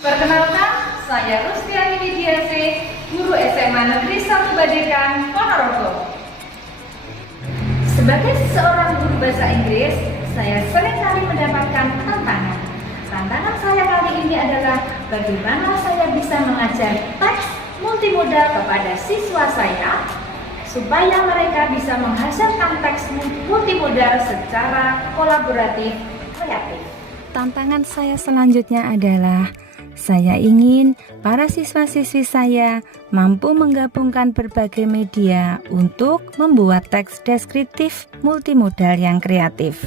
Perkenalkan, saya Rustiani Widiase, guru SMA Negeri 1 Badekan, Ponorogo. Sebagai seorang guru bahasa Inggris, saya seringkali mendapatkan tantangan. Tantangan saya kali ini adalah bagaimana saya bisa mengajar teks multimodal kepada siswa saya supaya mereka bisa menghasilkan teks multimodal secara kolaboratif, kreatif. Tantangan saya selanjutnya adalah saya ingin para siswa-siswi saya mampu menggabungkan berbagai media untuk membuat teks deskriptif multimodal yang kreatif.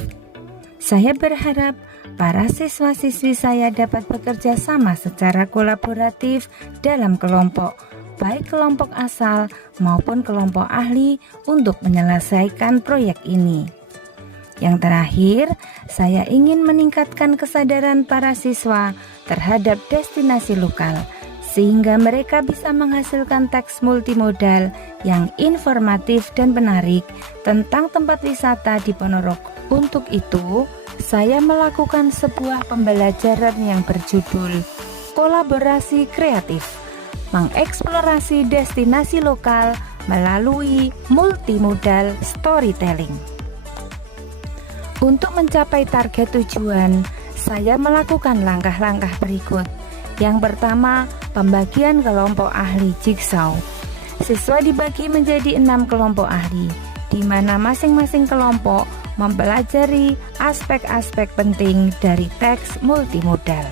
Saya berharap para siswa-siswi saya dapat bekerja sama secara kolaboratif dalam kelompok, baik kelompok asal maupun kelompok ahli untuk menyelesaikan proyek ini. Yang terakhir, saya ingin meningkatkan kesadaran para siswa terhadap destinasi lokal, sehingga mereka bisa menghasilkan teks multimodal yang informatif dan menarik tentang tempat wisata di Ponorogo. Untuk itu, saya melakukan sebuah pembelajaran yang berjudul Kolaborasi Kreatif, mengeksplorasi destinasi lokal melalui multimodal storytelling. Untuk mencapai target tujuan, saya melakukan langkah-langkah berikut. Yang pertama, pembagian kelompok ahli jigsaw. Siswa dibagi menjadi 6 kelompok ahli, di mana masing-masing kelompok mempelajari aspek-aspek penting dari teks multimodal.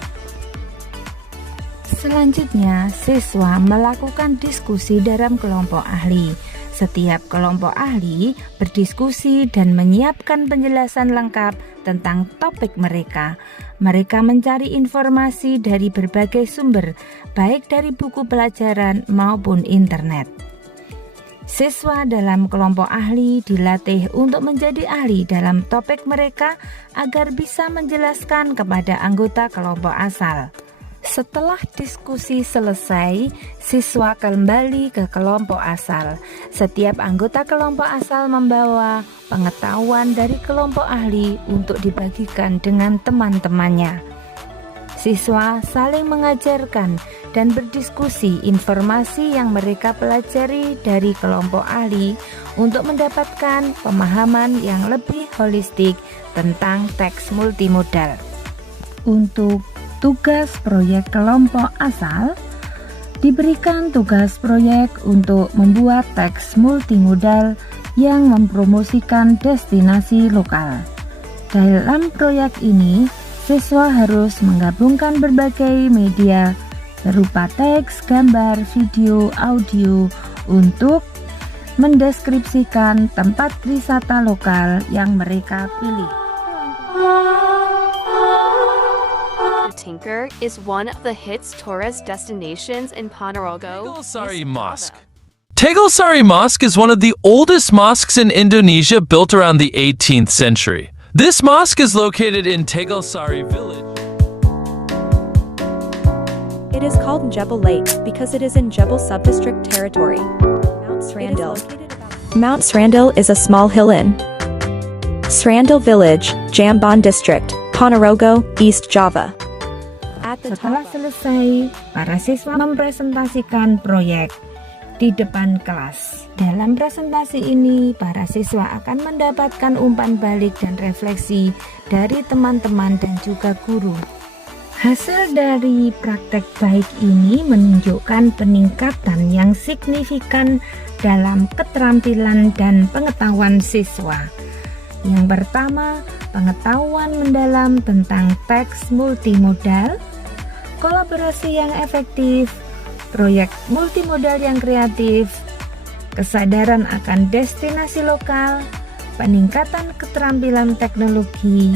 Selanjutnya, siswa melakukan diskusi dalam kelompok ahli. Setiap kelompok ahli berdiskusi dan menyiapkan penjelasan lengkap tentang topik mereka. Mereka mencari informasi dari berbagai sumber, baik dari buku pelajaran maupun internet. Siswa dalam kelompok ahli dilatih untuk menjadi ahli dalam topik mereka agar bisa menjelaskan kepada anggota kelompok asal. Setelah diskusi selesai, siswa kembali ke kelompok asal. Setiap anggota kelompok asal membawa pengetahuan dari kelompok ahli untuk dibagikan dengan teman-temannya. Siswa saling mengajarkan dan berdiskusi informasi yang mereka pelajari dari kelompok ahli untuk mendapatkan pemahaman yang lebih holistik tentang teks multimodal. Untuk tugas proyek kelompok asal, diberikan tugas proyek untuk membuat teks multimodal yang mempromosikan destinasi lokal. Dalam proyek ini, siswa harus menggabungkan berbagai media berupa teks, gambar, video, audio untuk mendeskripsikan tempat wisata lokal yang mereka pilih. Tinker is one of the hits tourist destinations in Ponorogo. Tegalsari Mosque. Tegalsari Mosque is one of the oldest mosques in Indonesia, built around the 18th century. This mosque is located in Tegalsari village. It is called Jebel Lake because it is in Jebel subdistrict territory. Mount Srandil. Mount Srandil is a small hill in Srandil village, Jamban district, Ponorogo, East Java. Setelah selesai, para siswa mempresentasikan proyek di depan kelas. Dalam presentasi ini, para siswa akan mendapatkan umpan balik dan refleksi dari teman-teman dan juga guru. Hasil dari praktek baik ini menunjukkan peningkatan yang signifikan dalam keterampilan dan pengetahuan siswa. Yang pertama, pengetahuan mendalam tentang teks multimodal, kolaborasi yang efektif, proyek multimodal yang kreatif, kesadaran akan destinasi lokal, peningkatan keterampilan teknologi,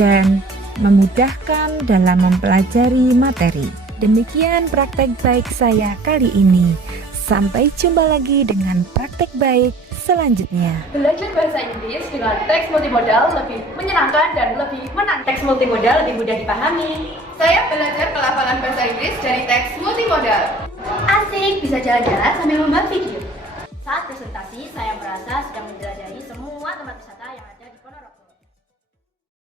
dan memudahkan dalam mempelajari materi. Demikian praktek baik saya kali ini. Sampai jumpa lagi dengan praktek baik selanjutnya. Belajar bahasa Inggris dengan teks multimodal lebih menyenangkan dan lebih menantang. Teks multimodal lebih mudah dipahami. Saya belajar pelafalan bahasa Inggris dari teks multimodal. Asik, bisa jalan-jalan sambil membuat video. Saat presentasi, saya merasa sedang menjelajahi semua tempat wisata.